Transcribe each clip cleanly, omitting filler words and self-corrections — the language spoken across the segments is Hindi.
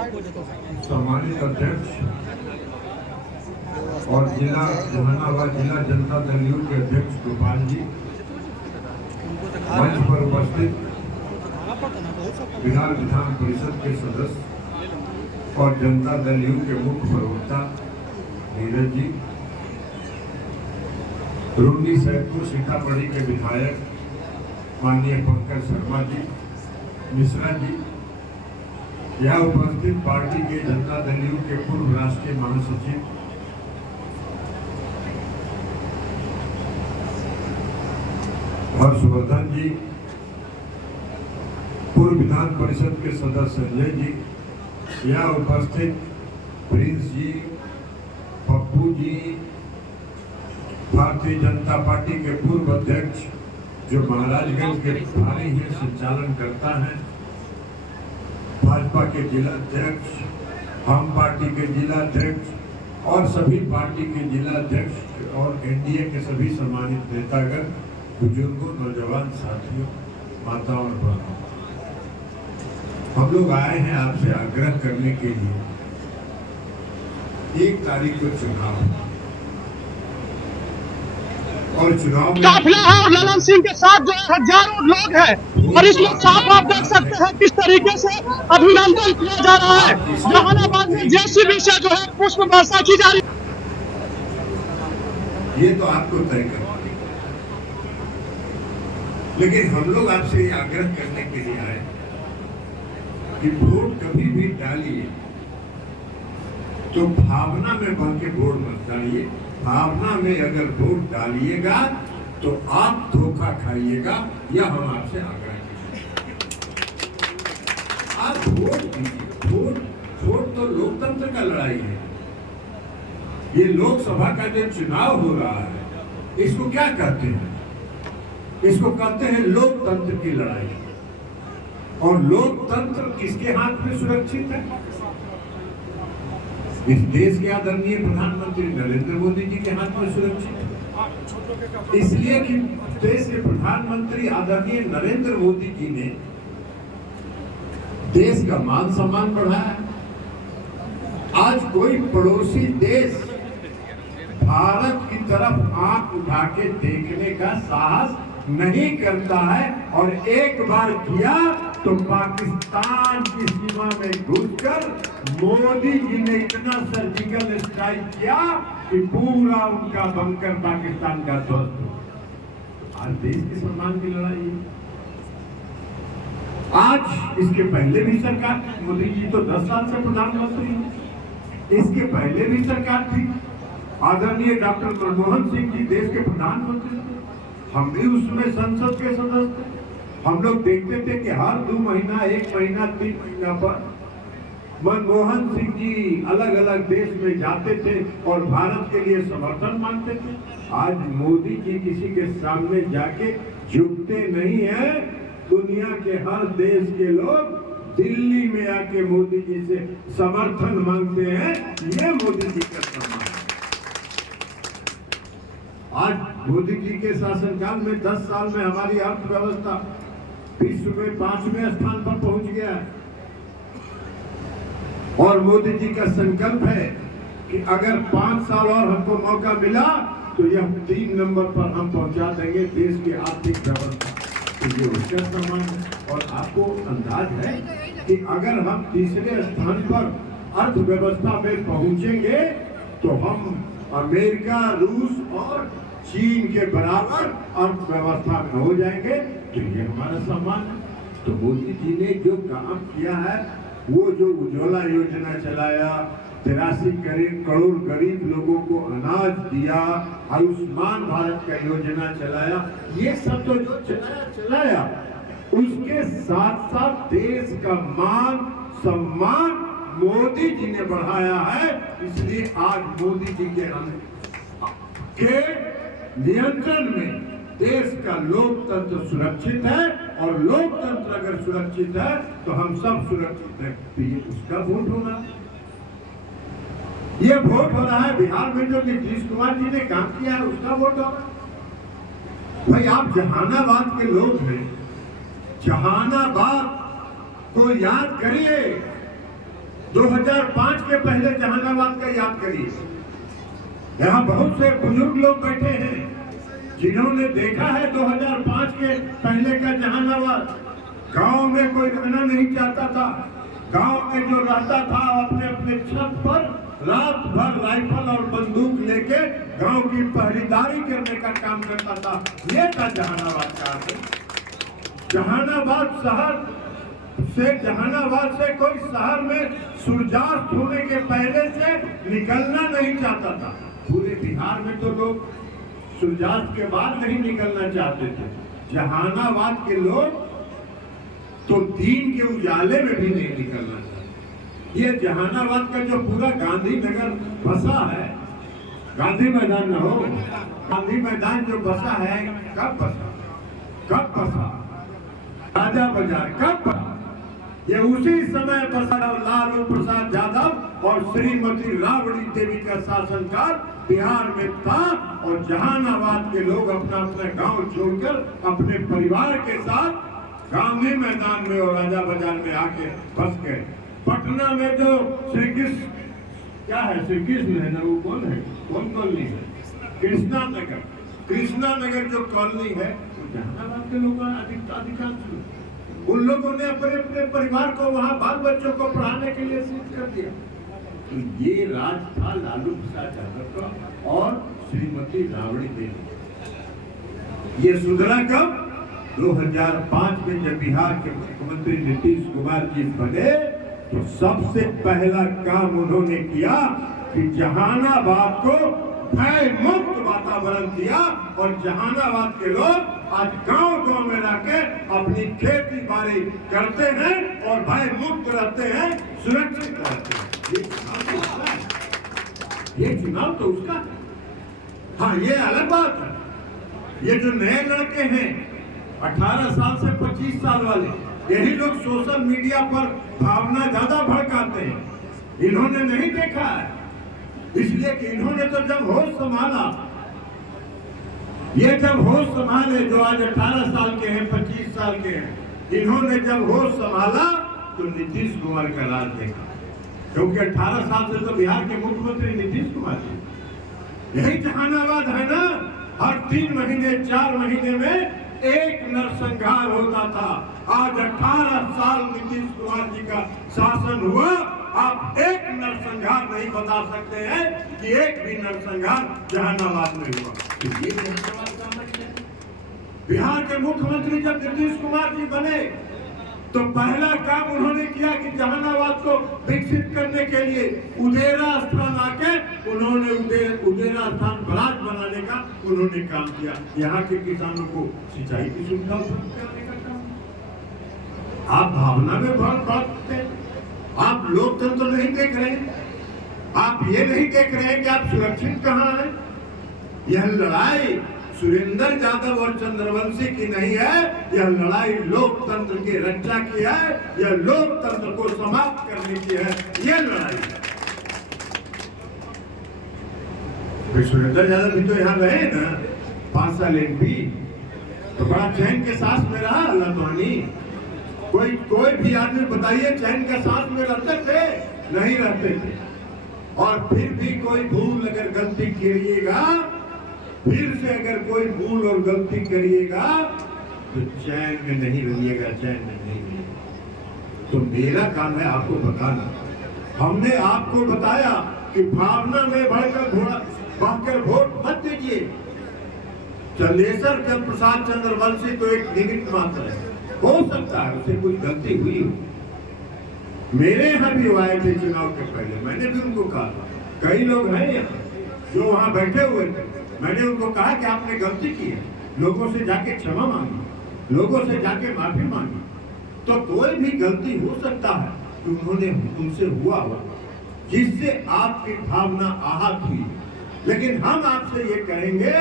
सम्मानित अध्यक्ष और जिला जहानाबाद जिला जनता दल यू के अध्यक्ष गोपाल जी, मंच पर उपस्थित बिहार विधान परिषद के सदस्य और जनता दल यू के मुख्य प्रवक्ता नीरज जी, रुन्नी सैदपुर सीतामढ़ी के विधायक माननीय पंकज शर्मा जी, मिश्रा जी, यहाँ उपस्थित पार्टी के जनता दल यू के पूर्व राष्ट्रीय महासचिव हर्षवर्धन जी, पूर्व विधान परिषद के सदस्य संजय जी, यहाँ उपस्थित प्रिंस जी, पप्पू जी, भारतीय जनता पार्टी के पूर्व अध्यक्ष जो महाराजगंज के भारी ही संचालन करता है, भाजपा के जिला अध्यक्ष, हम पार्टी के जिला अध्यक्ष और सभी पार्टी के जिला अध्यक्ष और एनडीए के सभी सम्मानित नेतागण, बुजुर्गों, नौजवान साथियों, माताओं और बहनों, हम लोग आए हैं आपसे आग्रह करने के लिए। 1 तारीख को चुनाव और चुनाव में काफिला है और ललन सिंह के साथ जो हजारों लोग हैं और इसमें साफ आप देख सकते हैं किस तरीके से अभिनंदन किया जा रहा है। जहानाबाद में जेसीबी से जो है पुष्प वर्षा की जा रही है। ये तो आपको तय करना, लेकिन हम लोग आपसे ये आग्रह करने के लिए आए कि वोट कभी भी डालिए तो भावना में बह के वोट मत डालिए। भावना में अगर वोट डालिएगा तो आप धोखा खाइएगा, यह हम आपसे आग्रह करेंगे। आप वोट दीजिए। वोट तो लोकतंत्र का लड़ाई है। ये लोकसभा का जो चुनाव हो रहा है, इसको क्या कहते हैं? इसको कहते हैं लोकतंत्र की लड़ाई। और लोकतंत्र किसके हाथ में सुरक्षित है? इस देश के आदरणीय प्रधानमंत्री नरेंद्र मोदी जी के हाथ में सुरक्षित है। इसलिए कि देश के प्रधानमंत्री आदरणीय नरेंद्र मोदी जी ने देश का मान सम्मान बढ़ाया। आज कोई पड़ोसी देश भारत की तरफ आंख उठा के देखने का साहस नहीं करता है, और एक बार किया तो पाकिस्तान की सीमा में घुसकर मोदी जी ने इतना सर्जिकल स्ट्राइक किया कि पूरा उनका बंकर पाकिस्तान का ध्वस्त हो। आज देश के सम्मान की लड़ाई है। आज इसके पहले भी सरकार, मोदी जी तो 10 साल से प्रधानमंत्री हैं, इसके पहले भी सरकार थी, आदरणीय डॉक्टर मनमोहन सिंह जी देश के प्रधानमंत्री थे, हम भी उसमें संसद के सदस्य थे। हम लोग देखते थे कि हर 2 महीना, 1 महीना, 3 महीना पर मनमोहन सिंह जी अलग अलग देश में जाते थे और भारत के लिए समर्थन मांगते थे। आज मोदी जी किसी के सामने जाके झुकते नहीं है। दुनिया के हर देश के लोग दिल्ली में आके मोदी जी से समर्थन मांगते हैं। ये मोदी जी का सम्मान। आज मोदी जी के शासनकाल में 10 साल में हमारी अर्थव्यवस्था विश्व में 5वें स्थान पर पहुंच गया है। और मोदी जी का संकल्प है कि अगर 5 साल और हमको मौका मिला तो यह 3 नंबर पर हम पहुंचा देंगे देश की आर्थिक व्यवस्था। तो ये उसका सम्मान है। और आपको अंदाज है कि अगर हम तीसरे स्थान पर अर्थव्यवस्था में पहुंचेंगे तो हम अमेरिका, रूस और चीन के बराबर अर्थव्यवस्था में हो जाएंगे। तो ये हमारा सम्मान है। तो मोदी जी ने जो काम किया है, वो जो उज्ज्वला योजना चलाया, 83 करोड़ गरीब लोगों को अनाज दिया, आयुष्मान भारत का योजना चलाया, ये सब तो जो चलाया उसके साथ साथ देश का मान सम्मान मोदी जी ने बढ़ाया है। इसलिए आज मोदी जी के नियंत्रण में देश का लोकतंत्र सुरक्षित है। और लोकतंत्र अगर सुरक्षित है तो हम सब सुरक्षित हैं। तो ये उसका वोट होना, ये वोट हो रहा है। बिहार में जो नीतीश कुमार जी ने काम किया है उसका वोट हो रहा है। भाई आप जहानाबाद के लोग हैं, जहानाबाद को याद करिए। 2005 के पहले जहानाबाद का याद करिए। यहाँ बहुत से बुजुर्ग लोग बैठे हैं जिन्होंने देखा है 2005 के पहले का जहानाबाद। गांव में कोई रहना नहीं चाहता था। गांव में जो रहता था अपने अपने छत पर रात भर राइफल और बंदूक लेके गांव की पहरेदारी करने का काम करता था। ये था जहानाबाद का आदमी। जहानाबाद से कोई शहर में सूर्यास्त होने के पहले से निकलना नहीं चाहता था। पूरे बिहार में तो लोग सूर्यास्त के बाद नहीं निकलना चाहते थे। जहानाबाद के लोग तो दिन के उजाले में भी नहीं निकलना चाहते। ये जहानाबाद का जो पूरा गांधीनगर बसा है, गांधी मैदान न हो, गांधी मैदान जो बसा है, कब बसा? राजा बाजार कब बसा? ये उसी समय बसा लालू प्रसाद यादव और श्रीमती राबड़ी देवी का शासनकाल बिहार में था। और जहानाबाद के लोग अपना अपना गांव छोड़कर अपने परिवार के साथ गांधी मैदान में और राजा बाजार में आके बस गए। पटना में जो श्री कृष्ण है ना, वो कौन है, कौन कॉलोनी है? कृष्णा नगर जो कॉलोनी है वो जहानाबाद के लोग अधिकांश उन लोगों ने अपने अपने परिवार को वहां बाल बच्चों को पढ़ाने के लिए शिफ्ट कर दिया। तो ये राज था लालू प्रसाद यादव का और श्रीमती राबड़ी देवी। ये सुधरा कब? 2005 में जब बिहार के मुख्यमंत्री नीतीश कुमार जी बने तो सबसे पहला काम उन्होंने किया कि जहानाबाद को भय मुक्त वातावरण दिया। और जहानाबाद के लोग आज गांव-गांव में रहकर अपनी खेती बाड़ी करते हैं और भय मुक्त रहते हैं, सुरक्षित रहते हैं। ये चुनाव तो उसका है। हाँ, ये अलग बात है। ये जो नए लड़के हैं 18 साल से 25 साल वाले, यही लोग सोशल मीडिया पर भावना ज्यादा भड़काते हैं। इन्होंने नहीं देखा है, इसलिए कि इन्होंने तो जब होश संभाला, ये जब होश संभाले जो आज 18 साल के हैं, 25 साल के हैं, इन्होंने जब होश संभाला तो नीतीश कुमार का राज देखा। क्योंकि 18 साल से तो बिहार के मुख्यमंत्री नीतीश कुमार जी। यही जहानाबाद है ना, हर 3 महीने 4 महीने में एक नरसंहार होता था। आज 18 साल नीतीश कुमार जी का शासन हुआ, आप एक नरसंहार नहीं बता सकते हैं कि एक भी नरसंहार जहानाबाद में हुआ। तो ये जहानाबाद का मसला है। बिहार के मुख्यमंत्री जब नीतीश कुमार जी बने तो पहला काम उन्होंने किया कि जहानाबाद को विकसित करने के लिए उदेरा स्थान आके उन्होंने उदेरा स्थान बराज बनाने का उन्होंने काम किया। यहाँ के किसानों को सिंचाई की सुविधा उपलब्ध कराने का काम। आप भावना में बहुत बात, आप लोकतंत्र नहीं देख रहे हैं। आप ये नहीं देख रहे हैं कि आप सुरक्षित कहाँ हैं। यह लड़ाई सुरेंद्र यादव और चंद्रवंशी की नहीं है, यह लड़ाई लोकतंत्र की रक्षा की है, यह लोकतंत्र को समाप्त करने की है, यह लड़ाई है। सुरेंद्र यादव भी तो यहाँ रहे ना 5 साल MP, तो बड़ा चैन के सांस में रहा लतवानी। कोई भी आदमी बताइए चैन के सांस में रहते थे? नहीं रहते थे। और फिर भी कोई भूल अगर गलती करिएगा, फिर से अगर कोई भूल और गलती करिएगा तो चैन में नहीं रहिएगा, चैन में नहीं रहिएगा। तो मेरा काम है आपको बताना। हमने आपको बताया कि भावना में बढ़कर वोट मत दीजिए। चंद्रेश्वर प्रसाद चंद्रवंशी तो एक निमित्त मात्र है, हो सकता है उसे कोई गलती हुई हो। मेरे यहाँ भी आए थे चुनाव के पहले, मैंने भी उनको कहा था। कई लोग हैं यहाँ जो वहां बैठे हुए थे, मैंने उनको कहा कि आपने गलती की है, लोगों से जाके क्षमा मांगी, लोगों से जाके माफी मांगी। तो कोई भी गलती हो सकता है कि उन्होंने उनसे हुआ जिससे आपकी भावना आहत हुई। लेकिन हम आपसे ये कहेंगे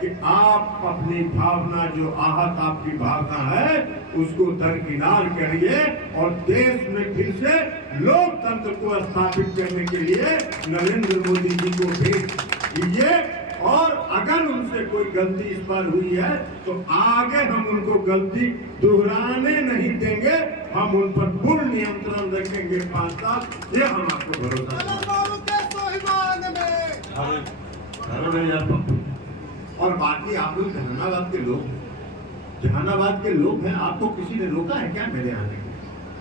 कि आप अपनी भावना, जो आहत आपकी भावना है, उसको दरकिनार करिए और देश में फिर से लोकतंत्र को स्थापित करने के लिए नरेंद्र मोदी जी को भेज दीजिए। और अगर उनसे कोई गलती इस बार हुई है तो आगे हम उनको गलती दोहराने नहीं देंगे, हम उन पर पूर्ण नियंत्रण रखेंगे 5 साल, ये हम आपको भरोसा दें। और बाकी आप लोग जहानाबाद के लोग, जहानाबाद के लोग हैं, आपको किसी ने रोका है क्या मेरे आने के?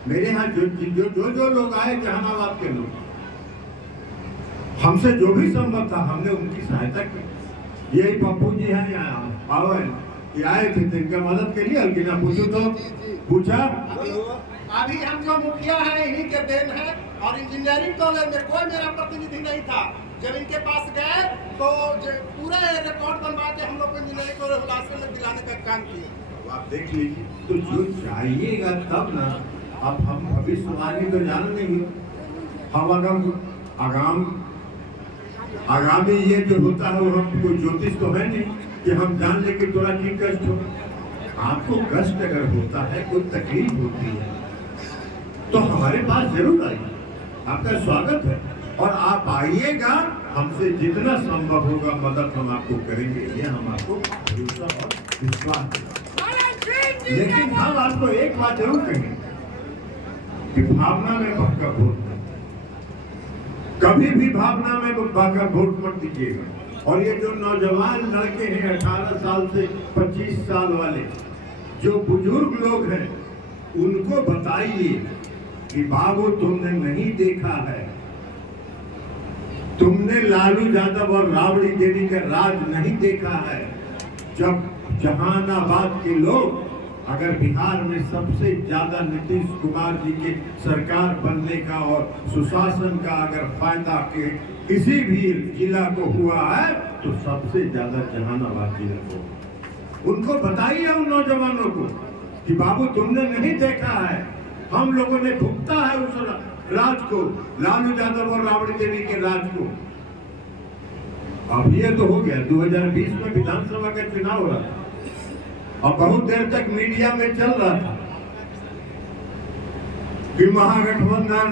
मेरे यहाँ जो लोग आए जहानाबाद के लोग, हमसे जो भी संभव था हमने उनकी सहायता की। यही पप्पू जी हैं यहाँ पावन, ये आए थे तो इनका मदद के लिए, हल्की ना पूछो तो पूछा। अभी हम जो मुखिया है इन्हीं के देन है, और इंजीनियरिंग कॉलेज में कोई मेरा प्रतिनिधि नहीं था। जब इनके पास गए तो पूरा रिकॉर्ड बनवा के हम लोग को इंजीनियरिंग कॉलेज हुलासे में दिलाने का काम किया। तो आप देख लीजिए, तो जो चाहिएगा तब ना। अब हम भविष्यवाणी तो जान नहीं हो, हम अगर आगामी ये जो होता है वो हम कोई ज्योतिष तो है नहीं कि हम जान ले कि थोड़ा की कष्ट हो। आपको कष्ट अगर होता है, कोई तकलीफ होती है तो हमारे पास जरूर आइए, आपका स्वागत है। और आप आइएगा, हमसे जितना संभव होगा मदद हम आपको करेंगे, ये हम आपको भरोसा और विश्वास देंगे। लेकिन हम आपको एक बात जरूर कहेंगे कि भावना में बहकर वोट मत, कभी भी भावना में बहकर वोट मत दीजिएगा। और ये जो नौजवान लड़के हैं 18 साल से 25 साल वाले, जो बुजुर्ग लोग हैं, उनको बताइए कि बाबू तुमने नहीं देखा है, तुमने लालू यादव और राबड़ी देवी का राज नहीं देखा है। जब जहानाबाद के लोग अगर बिहार में सबसे ज्यादा नीतीश कुमार जी के सरकार बनने का और सुशासन का अगर फायदा के किसी भी जिला को हुआ है तो सबसे ज्यादा जहानाबाद जिला को। उनको बताइए उन नौजवानों को कि बाबू तुमने नहीं देखा है, हम लोगों ने भुगता है उस राज को, लालू यादव और राबड़ी देवी के राज को। अब ये तो हो गया, 2020 में विधानसभा का चुनाव हो रहा था और बहुत देर तक मीडिया में चल रहा था कि महागठबंधन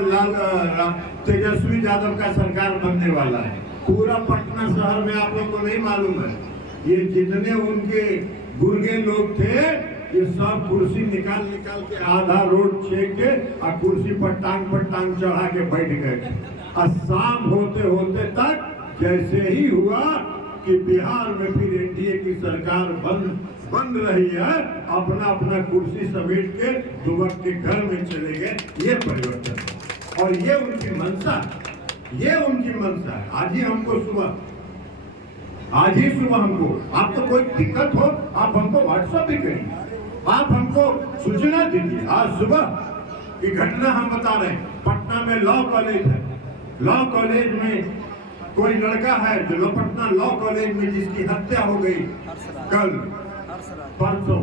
तेजस्वी यादव का सरकार बनने वाला है। पूरा पटना शहर में आप लोग को नहीं मालूम है, ये जितने उनके गुर्गे लोग थे ये सब कुर्सी निकाल के आधा रोड छेक के और कुर्सी पर टांग चढ़ा के बैठ गए। और शाम होते होते तक जैसे ही हुआ कि बिहार में फिर एनडीए की सरकार बन रही है, अपना अपना कुर्सी समेट के दुबक के घर में चले गए। ये परिवर्तन है और ये उनकी मंशा, ये उनकी मंशा है। आज ही सुबह हमको, आपको कोई दिक्कत हो आप हमको व्हाट्सएप भी करिए, आप हमको सूचना दीजिए। आज सुबह की घटना हम बता रहे हैं, पटना में लॉ कॉलेज है, लॉ कॉलेज में कोई लड़का है जो पटना लॉ कॉलेज में जिसकी हत्या हो गई कल परसों,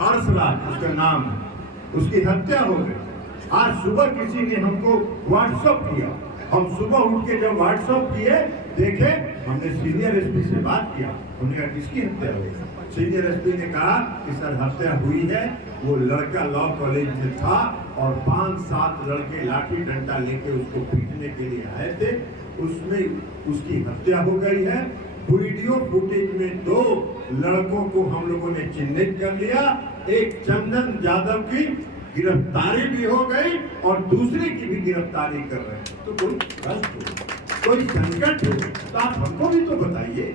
हर्षराज उसका नाम, उसकी हत्या हो गई। आज सुबह किसी ने हमको व्हाट्सएप किया, हम सुबह उठ के जब व्हाट्सएप किए देखे, हमने सीनियर एसपी से बात किया, उन्होंने कहा किसकी हत्या हुई? सीनियर एसपी ने कहा कि सर हत्या हुई है, वो लड़का लॉ कॉलेज में था और 5-7 लड़के लाठी डंडा लेके उसको पीटने के लिए आए थे, उसमें उसकी हत्या हो गई है। वीडियो फुटेज में 2 लड़कों को हम लोगों ने चिन्हित कर लिया, एक चंदन यादव की गिरफ्तारी भी हो गई और दूसरे की भी गिरफ्तारी कर रहे हैं। तो कोई कष्ट हो, कोई संकट हो तो आप हमको भी तो बताइए,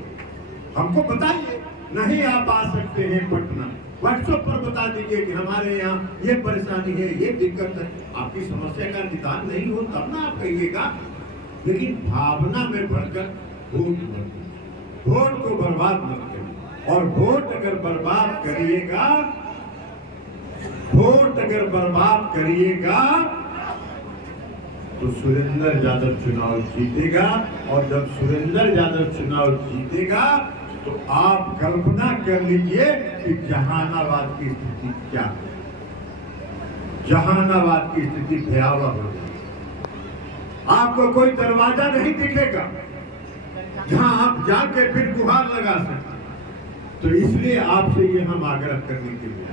हमको बताइए। नहीं आप आ सकते हैं पटना, व्हाट्सएप पर बता दीजिए कि हमारे यहाँ ये परेशानी है, ये दिक्कत है। आपकी समस्या का निदान नहीं हो तब ना आप कहिएगा, लेकिन भावना में भरकर वोट मत, वोट को बर्बाद मत करिए। और वोट अगर बर्बाद करिएगा, वोट अगर बर्बाद करिएगा तो सुरेंद्र यादव चुनाव जीतेगा। और जब सुरेंद्र यादव चुनाव जीतेगा तो आप कल्पना कर लीजिए कि जहानाबाद की स्थिति क्या है। जहानाबाद की स्थिति भयावह हो जाएगी, आपको कोई दरवाजा नहीं दिखेगा जहां आप जाके फिर गुहार लगा सकते। तो इसलिए आपसे ये हम आग्रह करने के लिए,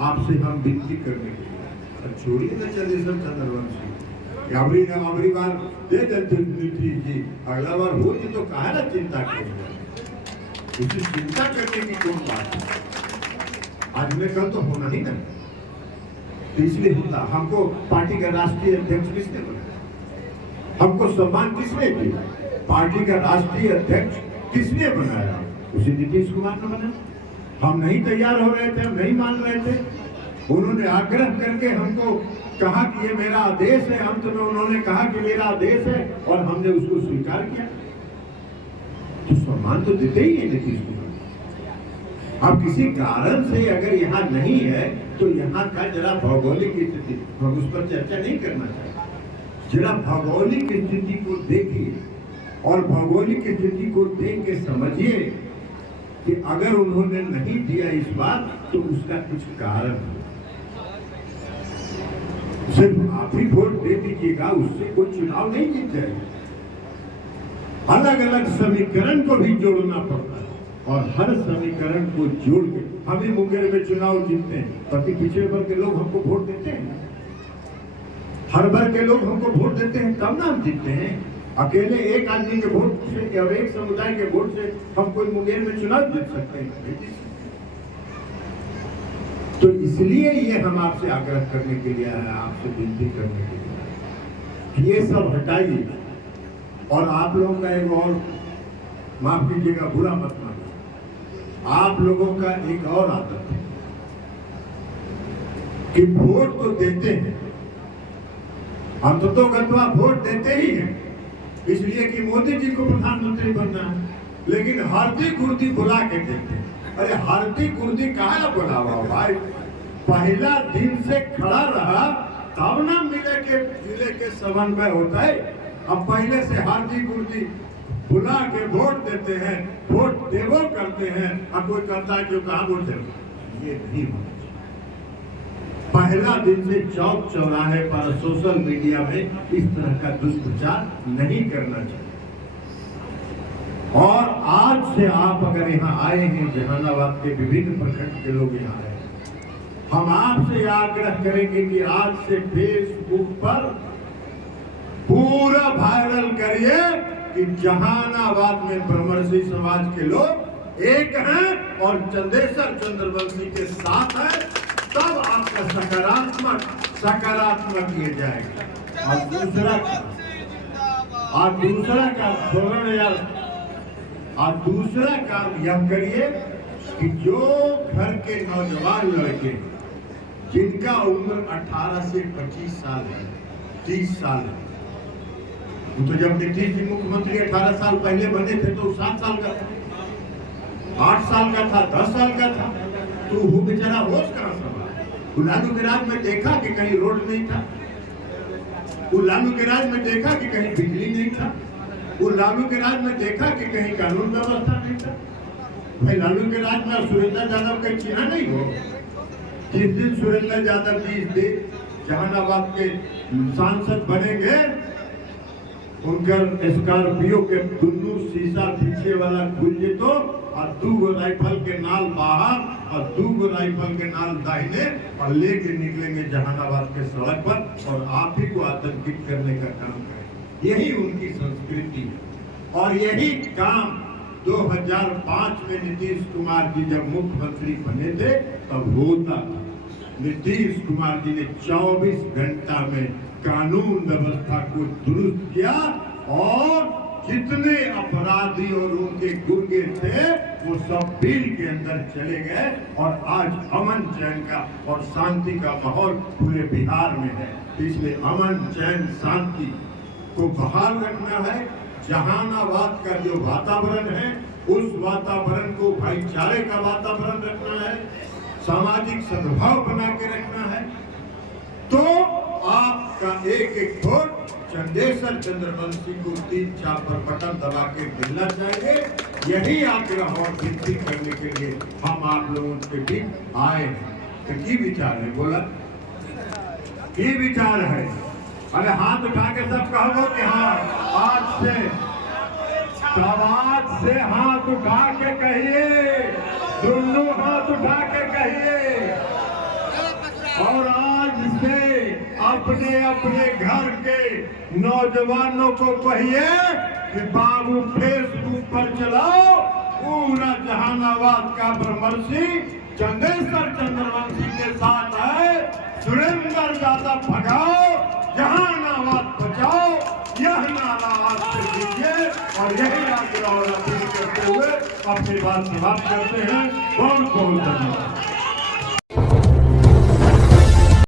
आपसे हम विनती करने के लिए, छोड़िए न चंद्रशेखर चंद्रवंशी, अगली बार दे देते नीतीश जी, अगला बार हो जी तो कहा ना चिंता करें, इसी चिंता करने की कौन बात है। आज में कल तो होना ही ना, तो इसलिए होता। हमको पार्टी का राष्ट्रीय अध्यक्ष किसने बनाया, हमको सम्मान किसने दिया, पार्टी का राष्ट्रीय अध्यक्ष किसने बनाया, उसी नीतीश कुमार ने बनाया। हम नहीं तैयार हो रहे थे, हम नहीं मान रहे थे, उन्होंने आग्रह करके हमको कहा कि ये मेरा आदेश है, अंत में उन्होंने कहा कि मेरा आदेश है और हमने उसको स्वीकार किया, तो सम्मान तो देते ही है नीतीश कुमार। अब किसी कारण से अगर यहाँ नहीं है तो यहाँ का जरा भौगोलिक स्थिति, हम उस पर चर्चा नहीं करना चाहते, जरा भौगोलिक स्थिति को देखिए और भौगोलिक स्थिति को देख के समझिए कि अगर उन्होंने नहीं दिया इस बार तो उसका कुछ कारण है। सिर्फ आप ही वोट दे दीजिएगा उससे कोई चुनाव नहीं जीत जाएगा। अलग अलग समीकरण को भी जोड़ना पड़ता है और हर समीकरण को जोड़ के हम ही मुंगेर में चुनाव जीतते हैं, ताकि पिछड़े वर्ग के लोग हमको वोट देते हैं, हर वर्ग के लोग हमको वोट देते हैं, तब ना हम जीतते हैं। अकेले एक आदमी के वोट से और एक समुदाय के वोट से हम कोई मुंगेर में चुनाव जीत सकते हैं। तो इसलिए ये हम आपसे आग्रह करने के लिए आए, आपसे विनती करने के लिए कि ये सब हटाइए। और आप लोगों का एक और, माफ कीजिएगा, बुरा मत मानिए, आप लोगों का एक और आदत है कि वोट तो देते हैं, अंततोगत्वा वोट देते ही हैं, इसलिए कि मोदी जी को प्रधानमंत्री बनना है, लेकिन हरदी गुर्दी बुला के देते हैं। अरे हरदी गुर्दी कहाँ बुलावा भाई, पहला दिन से खड़ा रहा तब ना मिले के जिले के समन्वय होता है। अब पहले से हरदी गुर्दी बुला के वोट देते हैं, वोट देवो करते हैं, अब कोई कहता है जो कहाँ वोट दे, ये नहीं होना चाहिए। पहला दिन से चौक चौराहे पर सोशल मीडिया में इस तरह का दुष्प्रचार नहीं करना चाहिए। और आज से आप अगर यहाँ आए हैं, जहानाबाद के विभिन्न प्रखंड के लोग यहाँ आए, हम आपसे आग्रह करेंगे कि आज से फेसबुक पर पूरा वायरल करिए कि जहानाबाद में ब्रह्मर्षि समाज के लोग एक हैं और चंदेश्वर चंद्रवंशी के साथ हैं, तब आपका सकारात्मक किया जाएगा। और दूसरा काम यह करिए कि जो घर के नौजवान लड़के जिनका उम्र 18 से 25 साल है, 30 साल है, तो जब नीतीश जी मुख्यमंत्री 18 साल पहले बने थे तो 7 साल का था, 8 साल का था, 10 साल का था, तो वो बेचारा होश कहाँ संभाला। लालू के राज में देखा कि कहीं रोड नहीं था, वो लालू के राज में देखा कि कहीं बिजली नहीं था, वो लालू के राज में देखा कि कहीं कानून व्यवस्था नहीं था। भाई लालू के राज में सुरेंद्र यादव का चिन्ह नहीं हो, जिस दिन सुरेंद्र यादव जी इस देश जहानाबाद के सांसद बनेंगे, उनकर स्कॉर्पियो के दुनू शीशा पीछे वाला खुल जेतो और 2 राइफल के नाल बाहर और 2 राइफल के नाल दाहिने और लेके निकलेंगे जहानाबाद के सड़क पर और आप ही को आतंकित करने का काम करें। यही उनकी संस्कृति है और यही काम 2005 में नीतीश कुमार जी जब मुख्यमंत्री बने थे तब होता था। नीतीश कुमार जी ने 24 घंटा में कानून व्यवस्था को दुरुस्त किया और जितने अपराधी और उनके गुर्गे थे वो सब बिल के अंदर चले गए और आज अमन चैन का और शांति का माहौल पूरे बिहार में है। इसलिए अमन चैन शांति को बहाल रखना है। जहानाबाद का जो वातावरण है उस वातावरण को भाईचारे का वातावरण रखना है, सामाजिक सद्भाव बना के रखना है। तो आपका एक एक वोट चंदेश्वर चंद्रवंशी को 3 चाप पर बटन दबा के मिलना चाहिए। यही आग्रह और विनती करने के लिए हम आप लोगों के बीच आए हैं। तो की विचार है, बोला की विचार है? अरे हाथ उठा के सब कहो कि हाँ, आज से हाथ उठा के कहिए, दोनों हाथ उठा के कहिए। और आज से अपने अपने घर के नौजवानों को कहिए कि बाबू फेसबुक पर चलाओ, पूरा जहानाबाद का ब्रह्मर्षि चंदेश्वर चंद्रवंशी के साथ है, सुरेंद्र यादव भगाओ, जहानाबाद बचाओ, यह नारा आज से दीजिए और यही आग्रह और अपील करते हुए अपनी बात समाप्त करते हैं। बहुत बहुत धन्यवाद।